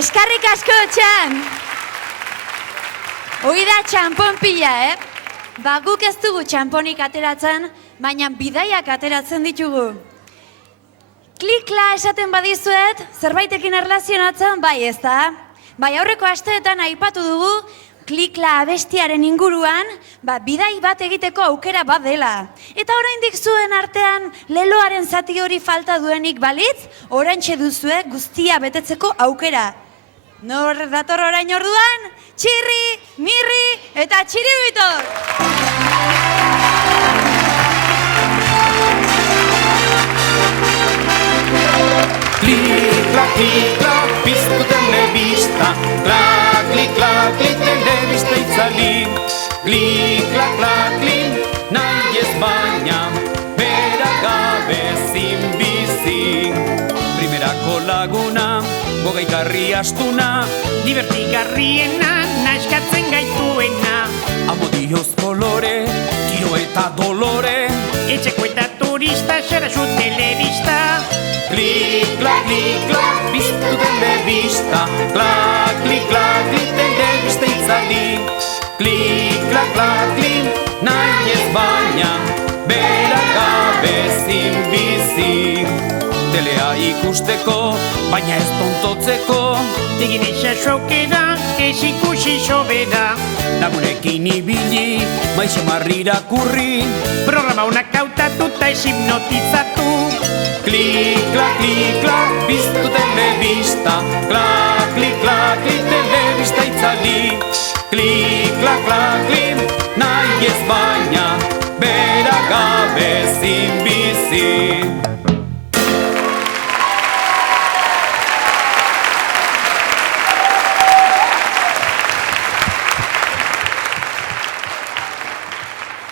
Eskarrik asko, Txan! Hoi da txampon pila, Ba, guk ez dugu txamponik ateratzen, baina bidaiak ateratzen ditugu. Klikla esaten badizuet, zerbaitekin erlazionatzen, bai ez da? Bai, aurreko asteetan aipatu dugu, Klikla abestiaren inguruan, bidai bat egiteko aukera bat dela. Eta oraindik zuen artean leloaren zati hori falta duenik balitz, oraintxe duzue guztia betetzeko aukera. Nor dator orain orduan? Txirri, mirri eta txiribitor! Klikla, klikla, piztu telebista, klak, klikla, klik telebista itzali. Klikla, klak, klik, nahi ez baina, bera gabe zin bizi. Primerako laguna, gogaikarri astuna, divertigarriena, naskatzen gaituena. Amodioz kolore, tiro eta dolore. Etxeko eta turista, xerasu telebista. Klikla, klikla, piztu telebista, klak, klikla, klik telebista itzali. Klikla, klak, klik, nahi ez baina, bera gabe zin bizi. Telea ikusteko, baina ez tontotzeko. Egin esaso aukera, ez ikusi sobera. Lagunekin ibili, maiz emarrira kurri. Programa honak hautatu eta ez hipnotizatu. Klikla, klikla, piztu telebista, klak, klikla, klik telebista itzali. Klikla, klak, klik, nahi ez baina, bera gabe zin bizi.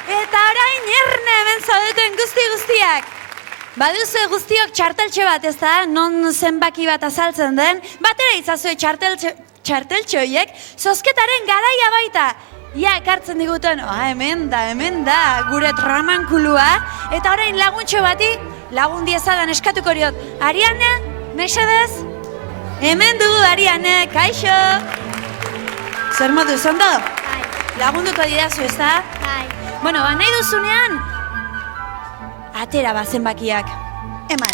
Eta orain erne hemen zaudeten guztiak. Baduzue guztiok txarteltxo bat, ez da? Non zenbaki bat azaltzen den. Batera izazue txarteltxoiek, zozketaren garaia baita. Ia ekartzen diguten, hemen da, gure tramankulua. Eta orain laguntxo bati, lagun diezadan eskatuko diot. Ariane, mesedez? Hemen dugu Ariane, kaixo! Zer moduz, ondo? Bai. Lagunduko didazu, ez da? Bai. Bueno, nahi duzunean, atera zenbakiak. Eman.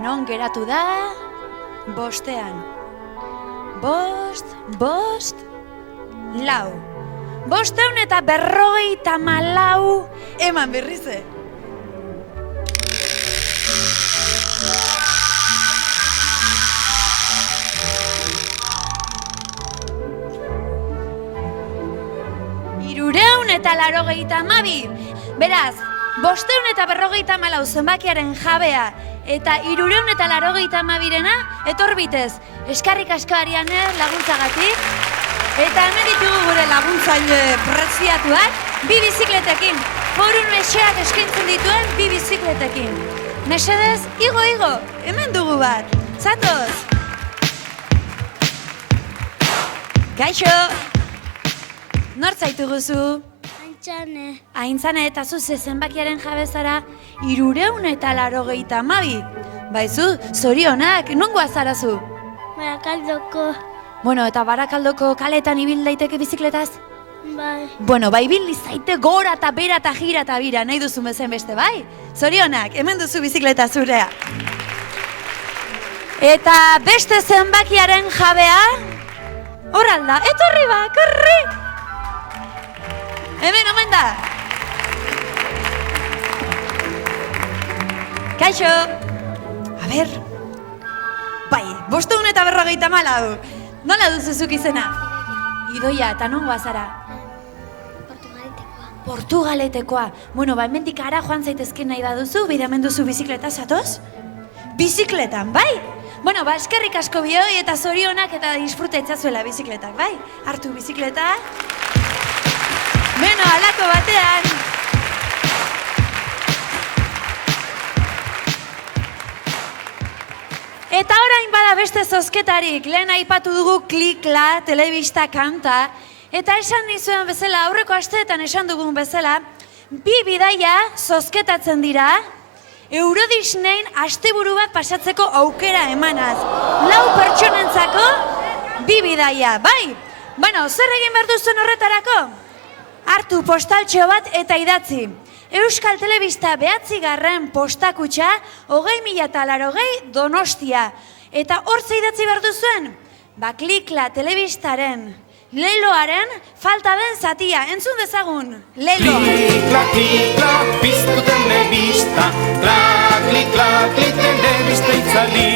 Non geratu da? Bostean. Bost, lau. 554. Eman berrize. Eta 82. Beraz, 554 zenbakiaren jabea eta 382rena etorbitez. Eskarrik asko Ariane laguntzagatik. Eta hemen ditugu gure laguntzaile preziatuak, 2 bizikletekin. Forun meseak eskaintzen dituen 2 bizikletekin. Mesedez, igo, hemen dugu bat. Zatoz! Kaixo! Nor zaitugu zu? Aintzane. Aintzane eta zu zenbakiaren jabezara 382. Baizu, zorionak, nongoa zara zu? Barakaldoko. Bueno, eta Barakaldoko kaletan ibil daiteke bizikletaz? Bai. Bueno, ibili zaite gora eta bera eta jira eta bira, nahi duzu bezen beste, bai? Zorionak, hemen duzu bizikleta zurea. Eta beste zenbakiaren jabea? Horralda, etorri ba, korri! Hemen, omen da! Kaixo! A ber... Bai, 554. Nola duzuzuk izena? Idoia, eta nongoa zara? Portugaletekoa. Portugaletekoa. Bueno, hemendik ara joan zaitezken nahi baduzu, bidamen duzu bizikleta zatoz? Bizikletan, bai? Bueno, eskerrik asko bioi eta zorionak eta disfruta itzazuela bizikletak, bai? Hartu bizikleta. Beno, alako batean. Eta orain bada beste zozketarik, lehen aipatu dugu Klikla, telebista kanta, Eta esan nizuen bezala, aurreko asteetan esan dugun bezala, bi bidaia zozketatzen dira, Euro Disneyn asteburu bat pasatzeko aukera emanaz. 4 pertsonentzako bi bidaia, bai? Bueno, zer egin behar duzuen horretarako? Hartu postaltxo bat eta idatzi. Euskal Telebista 9. postakutxa 20.080 Donostia. Eta hortze idatzi behar duzuen? Klikla Telebistaren leloaren falta den zatia. Entzun dezagun, leloa. Klikla, klikla, piztu telebista, klikla, telebista itzali.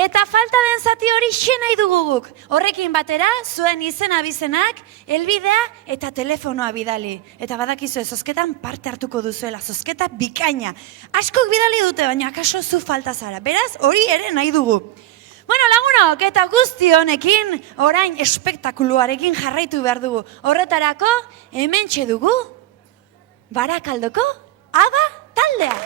Eta falta den zati hori nahi dugu guk. Horrekin batera, zuen izena bizenak, helbidea eta telefonoa bidali. Eta badakizu zozketan parte hartuko duzuela, zozketa bikaina. Askok bidali dute, baina akaso zu falta zara. Beraz, hori ere nahi dugu. Bueno, lagunok, eta guzti honekin, orain espektakuluarekin jarraitu behar dugu. Horretarako, hementxe dugu, Barakaldoko ABBA taldea.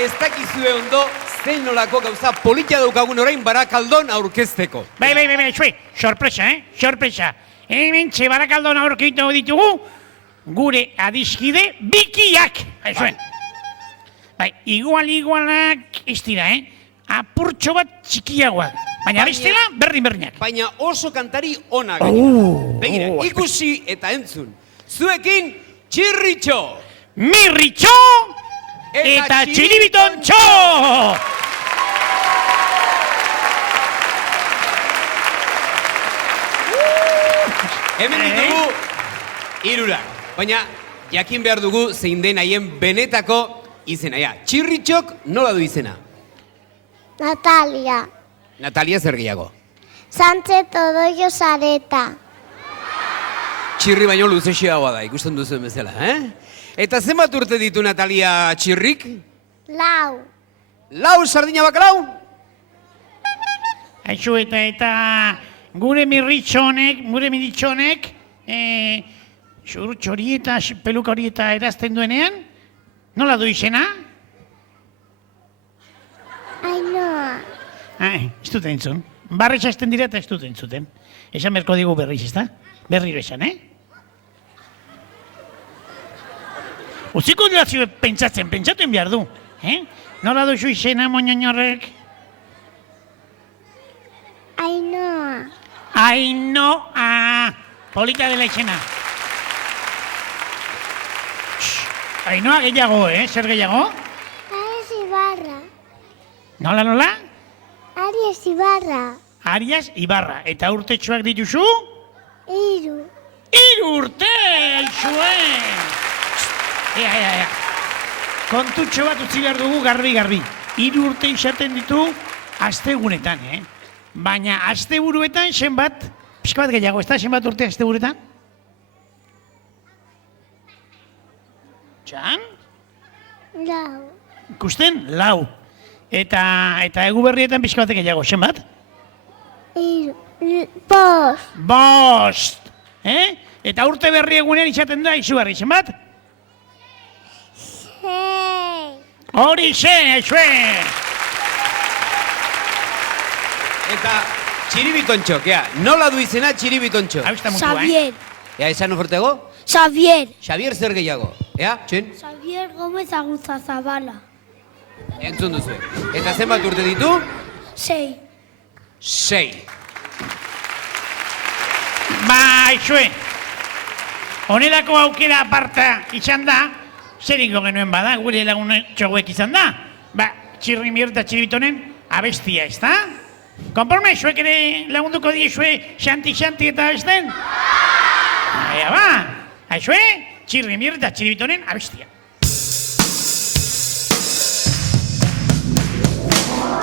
Ez dakizue ondo, zein nolako gauza politia daukagun orain Barakaldon aurkezteko. Bai, xue, sorpresa, sorpresa. Hemen Barakaldon aurkitu ditugu, gure adiskide bikiak. Zuen. Bai, igualak ez dira, apurtxo bat txikiagoak. Baina bestela, berdinak. Baina oso kantari onak. Begira, ikusi eta entzun. Zuekin, Txirritxo! Mirritxo eta Txiribitontxo! Hemen ditugu hirurak. Baina jakin behar dugu zein den haien benetako izena. Txirritxok nola du izena? Natalia. Natalia zer gehiago. Sánchez Odoio Sareta. Txirri baino luzexeagoa da, ikusten duzuen bezala, Eta zenbat urte ditu Natalia Txirrik? 4. 4 sardina bakalau? Aixu eta gure mirritxonek, xurutxo hori eta peluka hori eta erazten duenean, nola du izena? Ainhoa. Ez dut entzun. Barretxa esten dira eta ez dut entzuten. Esan berko digu berriz, ez da? Berriro esan, Utziko dira zio pentsatuen behar du, Nola duzu izena, moñoñorrek? Ainhoa. Ainhoa. Polita dela izena. Ainhoa gehiago, Zer gehiago? Aries Ibarra. Nola? Aries Ibarra. Arias Ibarra. Eta urtetxoak dituzu? 3. 3 urte, aixuen! Ea. Kontutxo bat utzi behar dugu garbi. 3 urte izaten ditu astegunetan, Baina asteburuetan zenbat, pixka bat gehiago, ez da zenbat urte asteburuetan? Txan? 4. Ikusten? 4. Eta egu berrietan pixka bat gehiago, zenbat? 3. 5. 5. Eta urte berri egunean izaten da izugarri, zenbat? 6. Hori aixue! Eta Txiribitontxok, nola du izena Txiribitontxok? Hau izta mutua, Xavier. Esan ofortego? Xavier. Xavier zer gehiago, txen? Xavier Gómez Aguzazabala. Entzun duzu. Eta zenbat urte ditu? 6. 6. Aixue! Honelako aukera aparta izan da, zer ingo genuen bada, gure lagunetxoguek izan da. Txirrimir eta Txiribitonen abestia, ez da? Konforme, zuek ere lagunduko diezue xanti eta abesten? Aixue, Txirrimir eta Txiribitonen abestia.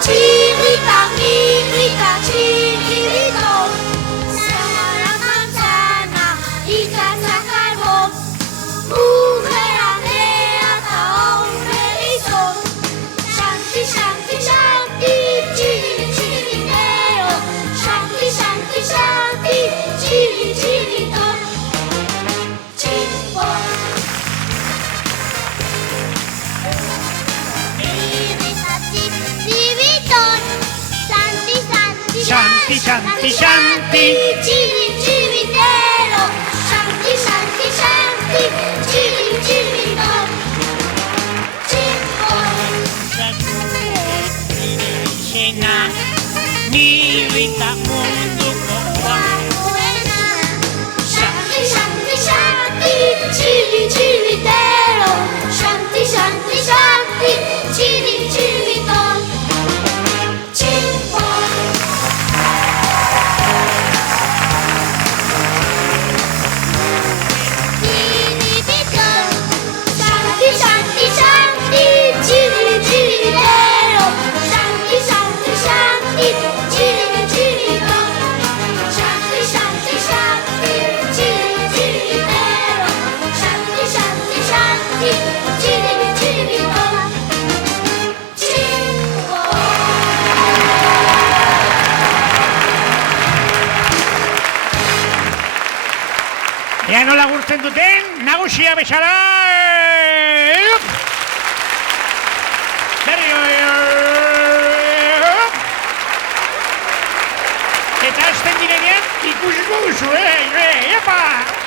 Chirrita, mirrita, chirrito, Samara manzana, ikatza karbon, mujer andrea eta hombre gizon, Shanti, shanti, shanti, chiri, chiritero, Shanti, shanti, shanti, chiri, chiriton, chimpon. Shanti, shanti, shanti. Chiri, chiritero. Shanti, shanti, shanti. Chiri, chiritón. Chimpón. Izena, mirrita munduko Buena. Shanti, shanti, shanti. Chiri, chiritero. Shanti, shanti, shanti. Chiri, chiritón. Chimpón. Shanti, shanti, shanti, chiri, chiritero. Shanti, shanti, shanti, chiri, chiritón. Shanti, shanti, shanti, chiri, chiritero. Shanti, shanti. Ea nola gurtzen duten, nagusia bezala! Berrio! Eta azten direnean ikusiko duzu, epa!